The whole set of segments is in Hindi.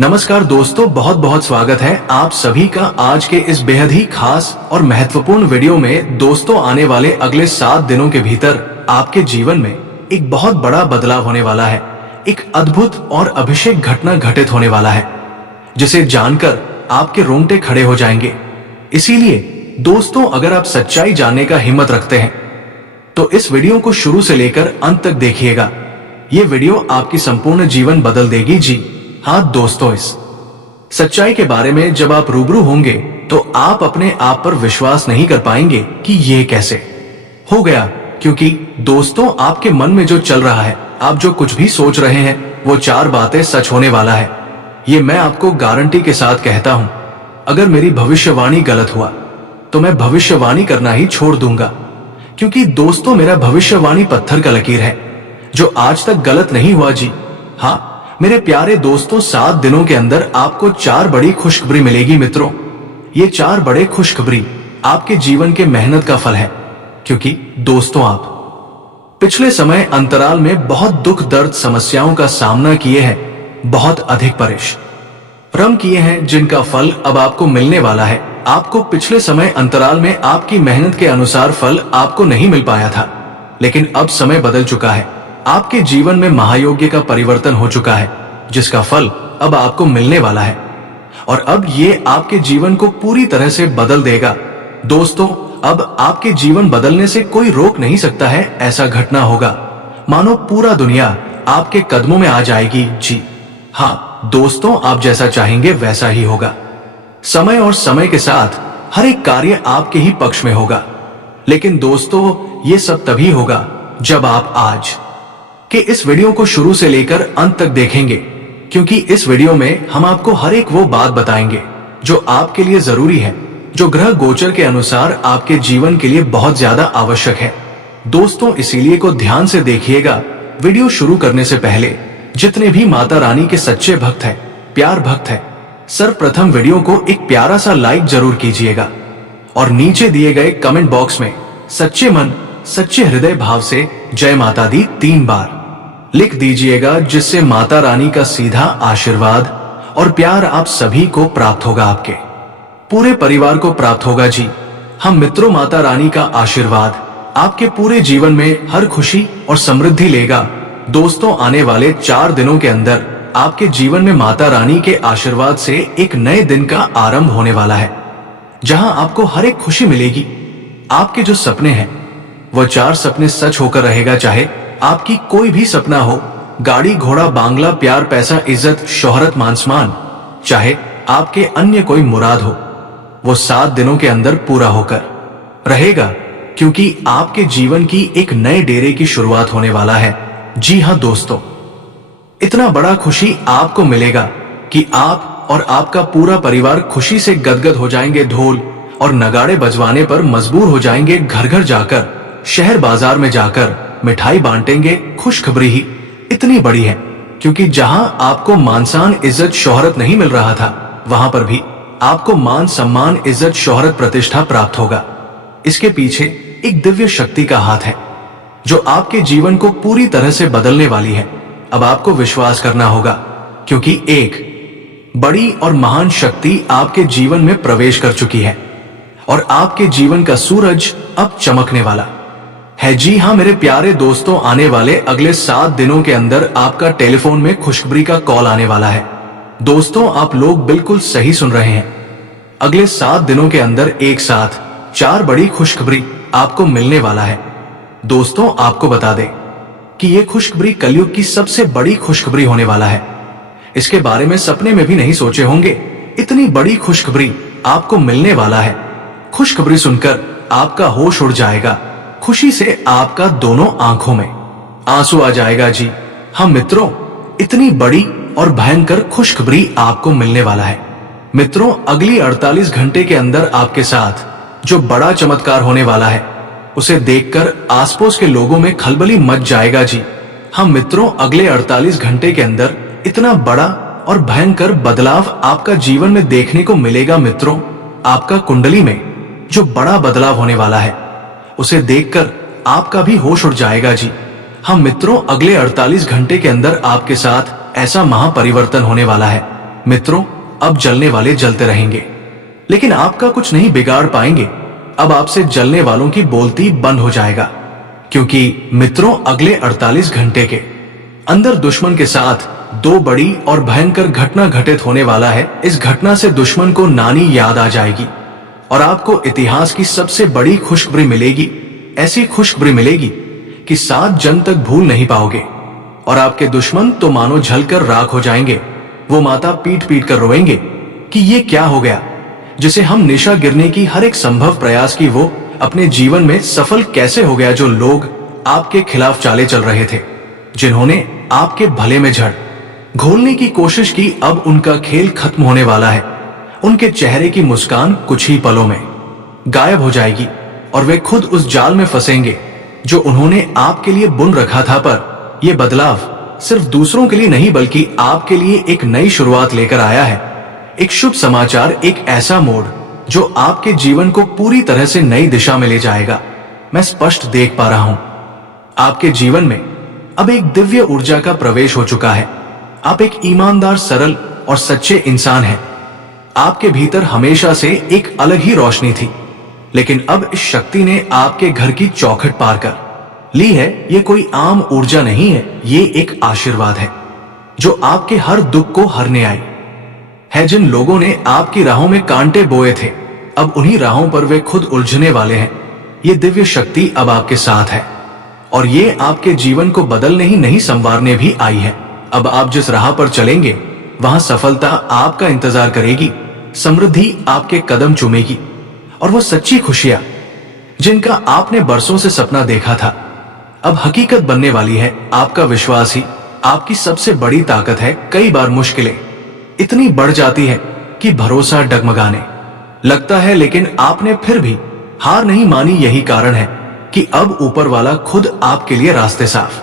नमस्कार दोस्तों, बहुत बहुत स्वागत है आप सभी का आज के इस बेहद ही खास और महत्वपूर्ण वीडियो में। दोस्तों, आने वाले अगले 7 दिनों के भीतर आपके जीवन में एक बहुत बड़ा बदलाव होने वाला है। एक अद्भुत और अभिषेक घटना घटित होने वाला है जिसे जानकर आपके रोंगटे खड़े हो जाएंगे। इसीलिए दोस्तों, अगर आप सच्चाई जानने का हिम्मत रखते हैं तो इस वीडियो को शुरू से लेकर अंत तक देखिएगा। ये वीडियो आपकी संपूर्ण जीवन बदल देगी। जी हाँ दोस्तों, इस सच्चाई के बारे में जब आप रूबरू होंगे तो आप अपने आप पर विश्वास नहीं कर पाएंगे कि ये कैसे हो गया। क्योंकि दोस्तों, आपके मन में जो चल रहा है, आप जो कुछ भी सोच रहे हैं, वो 4 बातें सच होने वाला है। ये मैं आपको गारंटी के साथ कहता हूं। अगर मेरी भविष्यवाणी गलत हुआ तो मैं भविष्यवाणी करना ही छोड़ दूंगा। क्योंकि दोस्तों, मेरा भविष्यवाणी पत्थर का लकीर है जो आज तक गलत नहीं हुआ। जी हाँ मेरे प्यारे दोस्तों, 7 दिनों के अंदर आपको 4 बड़ी खुशखबरी मिलेगी मित्रों। ये 4 बड़े खुशखबरी आपके जीवन के मेहनत का फल है। क्योंकि दोस्तों, आप पिछले समय अंतराल में बहुत दुख दर्द समस्याओं का सामना किए हैं, बहुत अधिक परिश्रम किए हैं, जिनका फल अब आपको मिलने वाला है। आपको पिछले समय अंतराल में आपकी मेहनत के अनुसार फल आपको नहीं मिल पाया था, लेकिन अब समय बदल चुका है। आपके जीवन में महायोग्य का परिवर्तन हो चुका है, जिसका फल अब आपको मिलने वाला है और अब ये आपके जीवन को पूरी तरह से बदल देगा। दोस्तों, अब आपके जीवन बदलने से कोई रोक नहीं सकता है। ऐसा घटना होगा मानो पूरा दुनिया आपके कदमों में आ जाएगी। जी हाँ दोस्तों, आप जैसा चाहेंगे वैसा ही होगा। समय और समय के साथ हर एक कार्य आपके ही पक्ष में होगा। लेकिन दोस्तों, ये सब तभी होगा जब आप आज कि इस वीडियो को शुरू से लेकर अंत तक देखेंगे। क्योंकि इस वीडियो में हम आपको हर एक वो बात बताएंगे जो आपके लिए जरूरी है, जो ग्रह गोचर के अनुसार आपके जीवन के लिए बहुत ज्यादा आवश्यक है। दोस्तों, इसीलिए को ध्यान से देखिएगा। वीडियो शुरू करने से पहले जितने भी माता रानी के सच्चे भक्त हैं, प्यार भक्त हैं, सर्वप्रथम वीडियो को एक प्यारा सा लाइक जरूर कीजिएगा और नीचे दिए गए कमेंट बॉक्स में सच्चे मन सच्चे हृदय भाव से जय माता दी 3 बार लिख दीजिएगा, जिससे माता रानी का सीधा आशीर्वाद और प्यार आप सभी को प्राप्त होगा, आपके पूरे परिवार को प्राप्त होगा। जी हम मित्रों, माता रानी का आशीर्वाद आपके पूरे जीवन में हर खुशी और समृद्धि लेगा। दोस्तों, आने वाले 4 दिनों के अंदर आपके जीवन में माता रानी के आशीर्वाद से एक नए दिन का आरंभ होने वाला है, जहां आपको हर एक खुशी मिलेगी। आपके जो सपने हैं वह 4 सपने सच होकर रहेगा। चाहे आपकी कोई भी सपना हो, गाड़ी घोड़ा बांग्ला प्यार पैसा इज्जत शोहरत मान सम्मान, चाहे आपके अन्य कोई मुराद हो, वो 7 दिनों के अंदर पूरा होकर रहेगा। क्योंकि आपके जीवन की एक नए डेरे की शुरुआत होने वाला है। जी हाँ दोस्तों, इतना बड़ा खुशी आपको मिलेगा कि आप और आपका पूरा परिवार खुशी से गदगद हो जाएंगे। ढोल और नगाड़े बजवाने पर मजबूर हो जाएंगे। घर घर जाकर, शहर बाजार में जाकर मिठाई बांटेंगे। खुशखबरी ही इतनी बड़ी है क्योंकि जहां आपको मानसान इज्जत शोहरत नहीं मिल रहा था, वहां पर भी आपको मान सम्मान इज्जत शोहरत प्रतिष्ठा प्राप्त होगा। इसके पीछे एक दिव्य शक्ति का हाथ है जो आपके जीवन को पूरी तरह से बदलने वाली है। अब आपको विश्वास करना होगा, क्योंकि एक बड़ी और महान शक्ति आपके जीवन में प्रवेश कर चुकी है और आपके जीवन का सूरज अब चमकने वाला है। जी हाँ मेरे प्यारे दोस्तों, आने वाले अगले 7 दिनों के अंदर आपका टेलीफोन में खुशखबरी का कॉल आने वाला है। दोस्तों, आप लोग बिल्कुल सही सुन रहे हैं। अगले 7 दिनों के अंदर एक साथ 4 बड़ी खुशखबरी आपको मिलने वाला है। दोस्तों, आपको बता दें कि यह खुशखबरी कलयुग की सबसे बड़ी खुशखबरी होने वाला है। इसके बारे में सपने में भी नहीं सोचे होंगे। इतनी बड़ी खुशखबरी आपको मिलने वाला है। खुशखबरी सुनकर आपका होश उड़ जाएगा। खुशी से आपका दोनों आंखों में आंसू आ जाएगा। जी हम मित्रों, इतनी बड़ी और भयंकर खुशखबरी आपको मिलने वाला है। मित्रों, अगली 48 घंटे के अंदर आपके साथ जो बड़ा चमत्कार होने वाला है, उसे देखकर आसपास के लोगों में खलबली मच जाएगा। जी हम मित्रों, अगले 48 घंटे के अंदर इतना बड़ा और भयंकर बदलाव आपका जीवन में देखने को मिलेगा। मित्रों, आपका कुंडली में जो बड़ा बदलाव होने वाला है, उसे देखकर आपका भी होश उड़ जाएगा। जी हम मित्रों, अगले 48 घंटे के अंदर आपके साथ ऐसा महापरिवर्तन होने वाला है मित्रों, अब जलने वाले जलते रहेंगे, लेकिन आपका कुछ नहीं बिगाड़ पाएंगे। अब आपसे जलने वालों की बोलती बंद हो जाएगा, क्योंकि मित्रों अगले 48 घंटे के अंदर दुश्मन के साथ दो बड़ी और भयंकर घटना घटित होने वाला है। इस घटना से दुश्मन को नानी याद आ जाएगी और आपको इतिहास की सबसे बड़ी खुशखबरी मिलेगी। ऐसी खुशखबरी मिलेगी कि 7 जन्म तक भूल नहीं पाओगे, और आपके दुश्मन तो मानो जलकर राख हो जाएंगे। वो माता पीट पीट कर रोएंगे कि ये क्या हो गया, जिसे हम निशा गिरने की हर एक संभव प्रयास की वो अपने जीवन में सफल कैसे हो गया। जो लोग आपके खिलाफ चाले चल रहे थे, जिन्होंने आपके भले में जड़ घोलने की कोशिश की, अब उनका खेल खत्म होने वाला है। उनके चेहरे की मुस्कान कुछ ही पलों में गायब हो जाएगी और वे खुद उस जाल में फंसेंगे जो उन्होंने आपके लिए बुन रखा था। पर यह बदलाव सिर्फ दूसरों के लिए नहीं, बल्कि आपके लिए एक नई शुरुआत लेकर आया है। एक शुभ समाचार, एक ऐसा मोड़ जो आपके जीवन को पूरी तरह से नई दिशा में ले जाएगा। मैं स्पष्ट देख पा रहा हूं, आपके जीवन में अब एक दिव्य ऊर्जा का प्रवेश हो चुका है। आप एक ईमानदार, सरल और सच्चे इंसान हैं। आपके भीतर हमेशा से एक अलग ही रोशनी थी, लेकिन अब इस शक्ति ने आपके घर की चौखट पार कर ली है। ये कोई आम ऊर्जा नहीं है, ये एक आशीर्वाद है जो आपके हर दुख को हरने आई है। जिन लोगों ने आपकी राहों में कांटे बोए थे, अब उन्हीं राहों पर वे खुद उलझने वाले हैं। ये दिव्य शक्ति अब आपके साथ है और ये आपके जीवन को बदलने ही नहीं, संवारने भी आई है। अब आप जिस राह पर चलेंगे, वहां सफलता आपका इंतजार करेगी, समृद्धि आपके कदम चूमेगी, और वो सच्ची खुशियां जिनका आपने बरसों से सपना देखा था, अब हकीकत बनने वाली है। आपका विश्वास ही आपकी सबसे बड़ी ताकत है। कई बार मुश्किलें इतनी बढ़ जाती है कि भरोसा डगमगाने लगता है, लेकिन आपने फिर भी हार नहीं मानी। यही कारण है कि अब ऊपर वाला खुद आपके लिए रास्ते साफ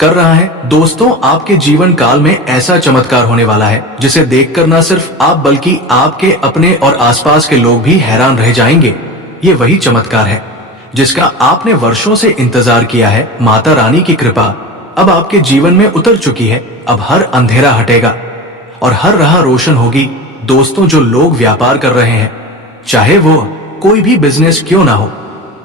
कर रहा है। दोस्तों, आपके जीवन काल में ऐसा चमत्कार होने वाला है जिसे देखकर न सिर्फ आप बल्कि आपके अपने और आसपास के लोग भी हैरान रह जाएंगे। ये वही चमत्कार है जिसका आपने वर्षों से इंतजार किया है। माता रानी की कृपा अब आपके जीवन में उतर चुकी है। अब हर अंधेरा हटेगा और हर राह रोशन होगी। दोस्तों, जो लोग व्यापार कर रहे हैं, चाहे वो कोई भी बिजनेस क्यों ना हो,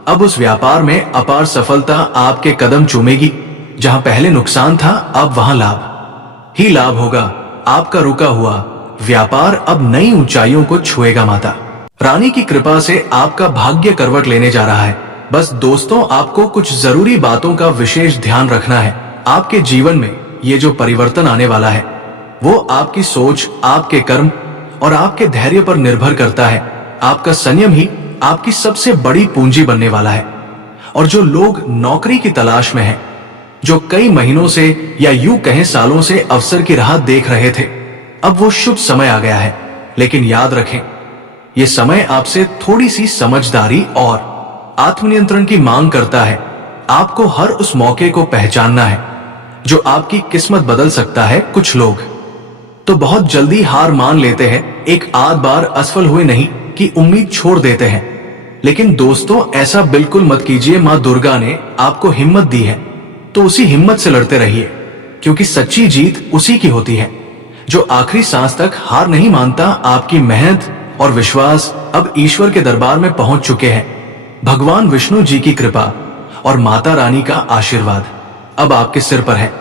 अब उस व्यापार में अपार सफलता आपके कदम चूमेगी। जहां पहले नुकसान था, अब वहां लाभ ही लाभ होगा। आपका रुका हुआ व्यापार अब नई ऊंचाइयों को छुएगा। माता रानी की कृपा से आपका भाग्य करवट लेने जा रहा है। बस दोस्तों, आपको कुछ जरूरी बातों का विशेष ध्यान रखना है। आपके जीवन में ये जो परिवर्तन आने वाला है, वो आपकी सोच, आपके कर्म और आपके धैर्य पर निर्भर करता है। आपका संयम ही आपकी सबसे बड़ी पूंजी बनने वाला है। और जो लोग नौकरी की तलाश में हैं, जो कई महीनों से या यूं कहें सालों से अवसर की राह देख रहे थे, अब वो शुभ समय आ गया है। लेकिन याद रखें, ये समय आपसे थोड़ी सी समझदारी और आत्मनियंत्रण की मांग करता है। आपको हर उस मौके को पहचानना है जो आपकी किस्मत बदल सकता है। कुछ लोग तो बहुत जल्दी हार मान लेते हैं, एक आध बार असफल हुए नहीं कि उम्मीद छोड़ देते हैं। लेकिन दोस्तों, ऐसा बिल्कुल मत कीजिए। माँ दुर्गा ने आपको हिम्मत दी है, तो उसी हिम्मत से लड़ते रहिए, क्योंकि सच्ची जीत उसी की होती है जो आखिरी सांस तक हार नहीं मानता। आपकी मेहनत और विश्वास अब ईश्वर के दरबार में पहुंच चुके हैं। भगवान विष्णु जी की कृपा और माता रानी का आशीर्वाद अब आपके सिर पर है।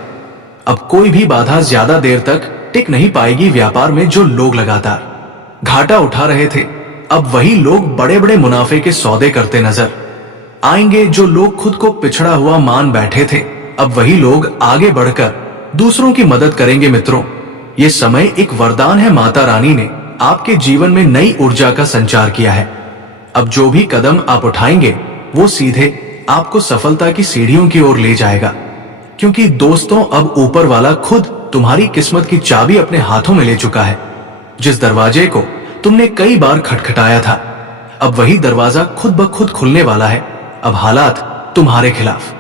अब कोई भी बाधा ज्यादा देर तक टिक नहीं पाएगी। व्यापार में जो लोग लगातार घाटा उठा रहे थे, अब वही लोग बड़े बड़े मुनाफे के सौदे करते नजर आएंगे। जो लोग खुद को पिछड़ा हुआ मान बैठे थे, अब वही लोग आगे बढ़कर दूसरों की मदद करेंगे। मित्रों, ये समय एक वरदान है। माता रानी ने आपके जीवन में नई ऊर्जा का संचार किया है। अब जो भी कदम आप उठाएंगे, वो सीधे आपको सफलता की सीढ़ियों की ओर ले जाएगा। क्योंकि दोस्तों, अब ऊपर वाला खुद तुम्हारी किस्मत की चाबी अपने हाथों में ले चुका है। जिस दरवाजे को तुमने कई बार खटखटाया था, अब वही दरवाजा खुद ब खुद खुलने वाला है। अब हालात तुम्हारे खिलाफ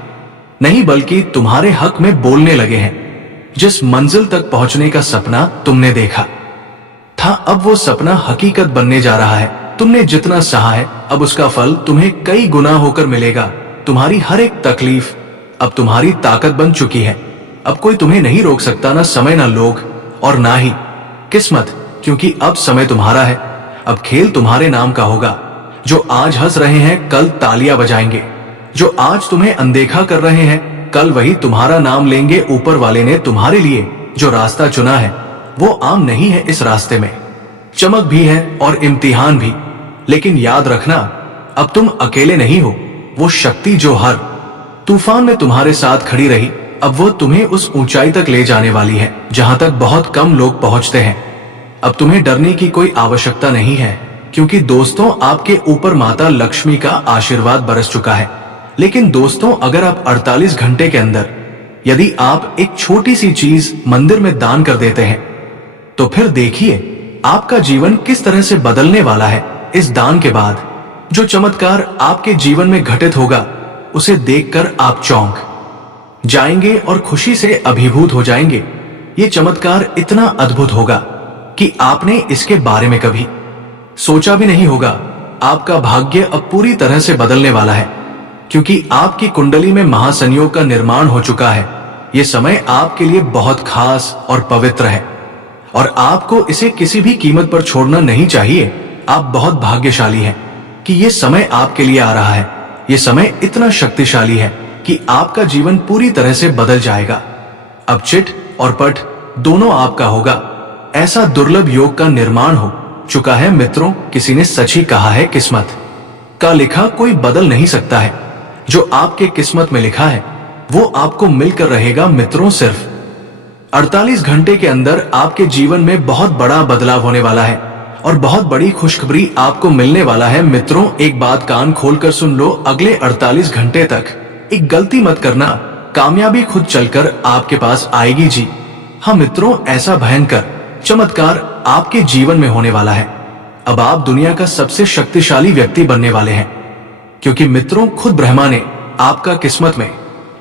नहीं, बल्कि तुम्हारे हक में बोलने लगे हैं। जिस मंजिल तक पहुंचने का सपना तुमने देखा था, अब वो सपना हकीकत बनने जा रहा है। तुमने जितना सहा है, अब उसका फल तुम्हें कई गुना होकर मिलेगा। तुम्हारी हर एक तकलीफ अब तुम्हारी ताकत बन चुकी है। अब कोई तुम्हें नहीं रोक सकता, ना समय, ना लोग, और ना ही किस्मत, क्योंकि अब समय तुम्हारा है, अब खेल तुम्हारे नाम का होगा। जो आज हंस रहे हैं कल तालियां बजाएंगे, जो आज तुम्हें अनदेखा कर रहे हैं कल वही तुम्हारा नाम लेंगे। ऊपर वाले ने तुम्हारे लिए जो रास्ता चुना है वो आम नहीं है। इस रास्ते में चमक भी है और इम्तिहान भी, लेकिन याद रखना अब तुम अकेले नहीं हो। वो शक्ति जो हर तूफान में तुम्हारे साथ खड़ी रही, अब वो तुम्हें उस ऊंचाई तक ले जाने वाली है जहां तक बहुत कम लोग पहुंचते हैं। अब तुम्हें डरने की कोई आवश्यकता नहीं है, क्योंकि दोस्तों आपके ऊपर माता लक्ष्मी का आशीर्वाद बरस चुका है। लेकिन दोस्तों, अगर आप 48 घंटे के अंदर यदि आप एक छोटी सी चीज मंदिर में दान कर देते हैं, तो फिर देखिए आपका जीवन किस तरह से बदलने वाला है। इस दान के बाद जो चमत्कार आपके जीवन में घटित होगा, उसे देखकर आप चौंक जाएंगे और खुशी से अभिभूत हो जाएंगे। ये चमत्कार इतना अद्भुत होगा कि आपने इसके बारे में कभी सोचा भी नहीं होगा। आपका भाग्य अब पूरी तरह से बदलने वाला है, क्योंकि आपकी कुंडली में महासंयोग का निर्माण हो चुका है। ये समय आपके लिए बहुत खास और पवित्र है और आपको इसे किसी भी कीमत पर छोड़ना नहीं चाहिए। आप बहुत भाग्यशाली हैं कि ये समय आपके लिए आ रहा है। ये समय इतना शक्तिशाली है कि आपका जीवन पूरी तरह से बदल जाएगा। अब चिट और पट दोनों आपका होगा। ऐसा दुर्लभ योग का निर्माण हो चुका है मित्रों। किसी ने सच ही कहा है, किस्मत का लिखा कोई बदल नहीं सकता है। जो आपके किस्मत में लिखा है वो आपको मिलकर रहेगा मित्रों। सिर्फ 48 घंटे के अंदर आपके जीवन में बहुत बड़ा बदलाव होने वाला है और बहुत बड़ी खुशखबरी आपको मिलने वाला है मित्रों। एक बात कान खोलकर सुन लो, अगले 48 घंटे तक एक गलती मत करना, कामयाबी खुद चलकर आपके पास आएगी जी। हाँ मित्रों, ऐसा भयंकर चमत्कार आपके जीवन में होने वाला है। अब आप दुनिया का सबसे शक्तिशाली व्यक्ति बनने वाले हैं, क्योंकि मित्रों खुद ब्रह्मा ने आपका किस्मत में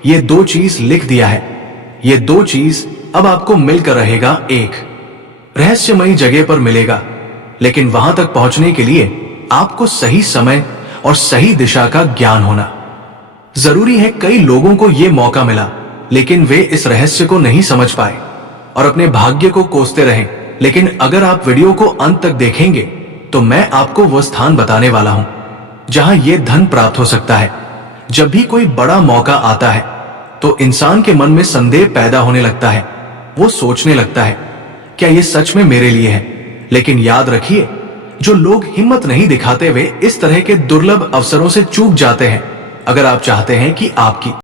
ये दो चीज लिख दिया है। ये दो चीज अब आपको मिलकर रहेगा। एक रहस्यमयी जगह पर मिलेगा, लेकिन वहां तक पहुंचने के लिए आपको सही समय और सही दिशा का ज्ञान होना जरूरी है। कई लोगों को यह मौका मिला, लेकिन वे इस रहस्य को नहीं समझ पाए और अपने भाग्य को कोसते रहे। लेकिन अगर आप वीडियो को अंत तक देखेंगे तो मैं आपको वह स्थान बताने वाला हूं जहां यह धन प्राप्त हो सकता है। जब भी कोई बड़ा मौका आता है तो इंसान के मन में संदेह पैदा होने लगता है। वो सोचने लगता है, क्या यह सच में मेरे लिए है? लेकिन याद रखिए, जो लोग हिम्मत नहीं दिखाते वे इस तरह के दुर्लभ अवसरों से चूक जाते हैं। अगर आप चाहते हैं कि आपकी